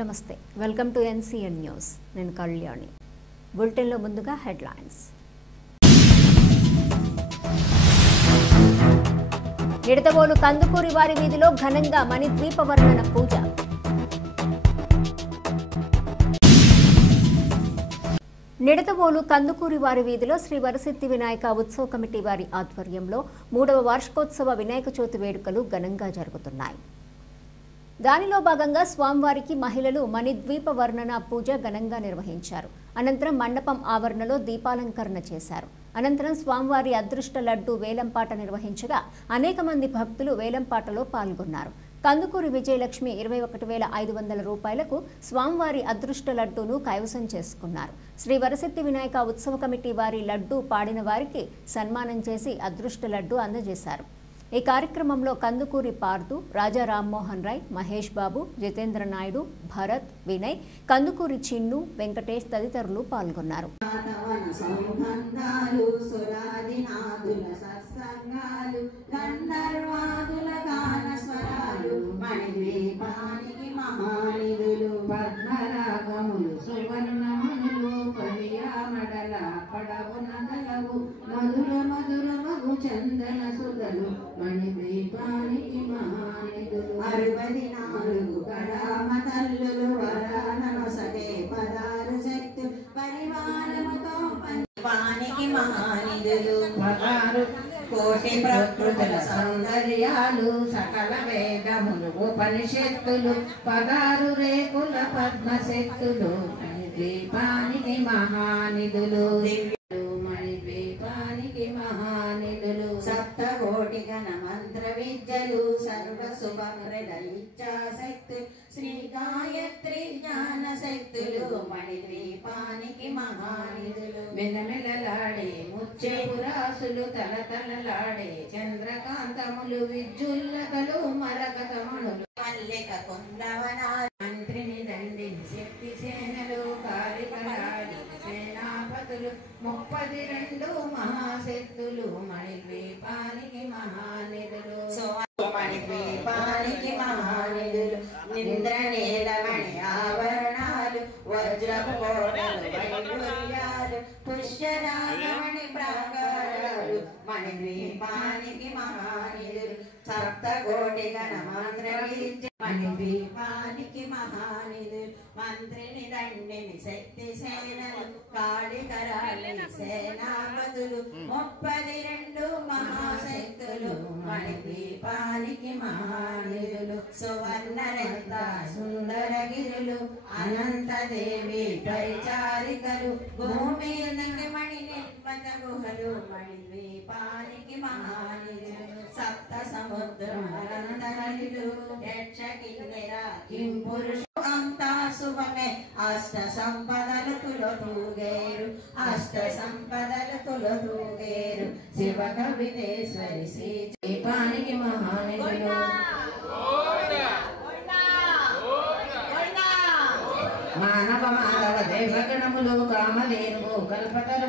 నమస్తే welcome to NCN news నేను Kalyani bulletin లో ముందుగా హెడ్లైన్స్ నిడదవోలు కందుకూరి వారి వీధిలో ఘనంగా మణిద్వీప వర్ణన పూజ నిడదవోలు కందుకూరి వారి వీధిలో శ్రీ వరసిద్ధి వినాయక ఉత్సవ కమిటీ వారి ఆధ్వర్యంలో 3వ వార్షికోత్సవ వినాయక చవితి వేడుకలు ఘనంగా జరుగుతున్నాయి. దానిలో భాగంగా స్వామివారికి మహిళలు మణిద్వీప వర్ణన పూజ ఘనంగా నిర్వహించారు. అనంతరం మండపం ఆవరణలో దీపాలంకరణ చేశారు. అనంతరం స్వామివారి అదృష్ట లడ్డు వేలంపాట నిర్వహించగా అనేక మంది భక్తులు వేలంపాటలో పాల్గొన్నారు. కందుకూరి విజయలక్ష్మి 21,500 రూపాయలకు స్వామివారి అదృష్ట లడ్డూను కైవసం చేసుకున్నారు. శ్రీ వరసిద్ధి వినాయక ఉత్సవ కమిటీ వారి లడ్డూ పాడిన వారికి సన్మానం చేసి అదృష్ట లడ్డు అందజేశారు. ఈ కార్యక్రమంలో కందుకూరి పార్దు, రాజా రామ్మోహన్ రాయ్, మహేష్ బాబు, జితేంద్ర నాయుడు, భరత్, వినయ్, కందుకూరి చిన్ను, వెంకటేష్ తదితరులు పాల్గొన్నారు. చందన సుధలు మణిద్వీపానికి మహానిధులు 64 కడామ తల్లులు వరానమసగే 16 శక్తి పరివారముతో పానికి మహానిధులు 16 కోటి ప్రకృతుల సౌందర్యాలు సకల వేదములు ఉపనిషత్తులు 16 రేకుల పద్మశక్తులు మణిద్వీపానికి మహానిధులు మహానిధులు సప్తకోటి గణ మంత్ర విద్యలు సర్వ శుభప్రద ఇచ్ఛాశక్తులు శ్రీ గాయత్రి జ్ఞాన శక్తులు మణిద్వీపానికి మహానిధులు మెలమెలలాడే ముత్యపురాసులు తలతలలాడే చంద్రకాంతములు విద్యుల్లతలు మరకతమణులు మల్లిక కుందవనాలు మంత్రిని దండిని శక్తి సేనలు కాలికలాడి సేనాపతులు 32 మహాశక్తులు మణిద్వీపానికి మహానిధులు మణిద్వీపానికి మహానిధులు నింద్రనీలమణి ఆభరణాలు వజ్రపు కోటలు వైఢూర్యాలు పుష్యరాగమణి ప్రాకారాలు మణిద్వీపానికి మహానిధులు సప్తకోటి గణ మంత్ర విద్య మణిద్వీపానికి మహానిధులు మంత్రిని దండిని శక్తి సేనలు కాళికరాళి సేనాపతులు 32 మహాశక్తులు మణిద్వీపానికి మహానిధులు సువర్ణరత్న సుందరగిరులు అనంతదేవి పరిచారికలు భూమి మణి నిర్మత గుహలు మణిద్వీపానికి మహానిధులు సప్త సముద్రం అనంతనలులు యక్షకిన్నెర కింపురుషు అంతా శుభమే అష్ట సంపదలు తులతూగేరు అష్ట సంపదలు తులతూగేరు శివ కవితేశ్వరి శ్రీ దీపానికి మహానిధులు మానవ మాధవ దేవగణములు కామధేనువు కల్పతరు